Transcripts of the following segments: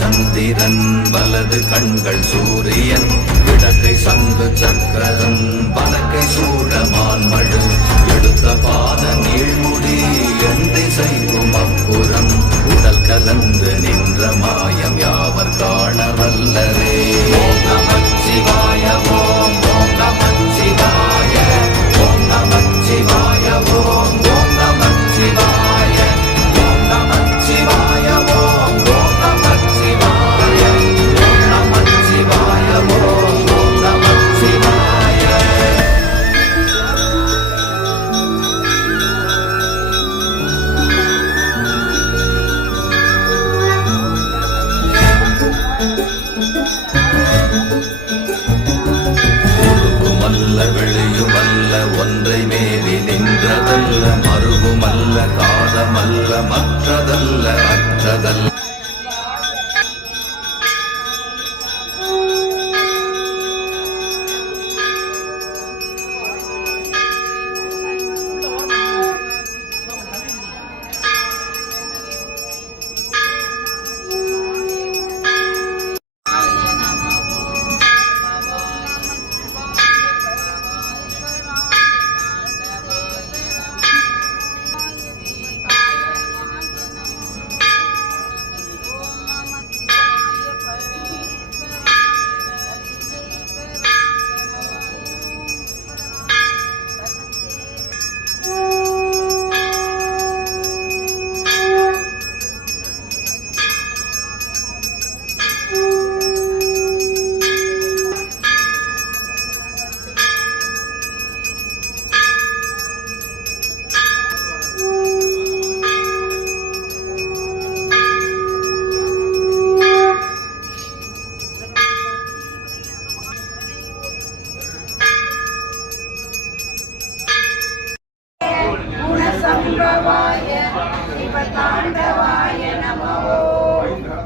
சந்திரன் வலது கண்கள் சூரியன் இடக்கை சங்கு சக்கரம் பலக்கை சூழமான் மழு எடுத்த பாத நீழ்முடி எந்தை செய்யும் அப்புறம் உடல் கலந்து நின்ற மாயம் யாவர் காண வல்லரே. ஓம் நமச்சிவாய ஓம் ஓம் நமச்சிவாய ஓம் நமச்சிவாய ஓம் ஓம் நமச்சிவாய ஓம் நமச்சிவாய ஓம் ஓம் நமச்சிவாய ஓம் நமச்சிவாய ஓம் ஓம் நமச்சிவாய. உருகுமல்ல வெளியுமல்ல ஒன்றை மேவி நின்றதல்ல மறுகுமல்ல காதமல்ல மற்றதல்ல அற்றதல்ல. தாண்டவாய நமோ.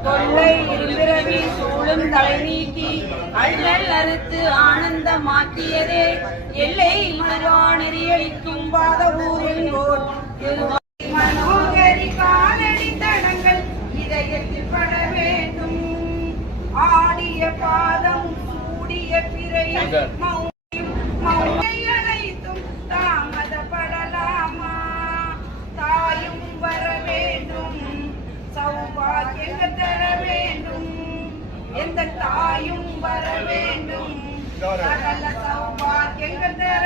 கொள்ளை இருபிறவி சூழும் தலை நீக்கி அள்ளல் அறுத்து ஆனந்தமாக்கியதே எல்லை மனோ நெறியளிக்கும் பாத ஊரில் மனோகரி காலடி தடங்கள் இதயத்தில் பட வேண்டும். ஆடிய பாதம் சூடிய பிறை மௌனை அனைத்தும் தாமதப்படலாமா. தாயும் வர வேண்டும் சௌபாகியங்கள் தர வேண்டும். எந்த தாயும் வர வேண்டும் சகல சௌபாகியங்கள் தர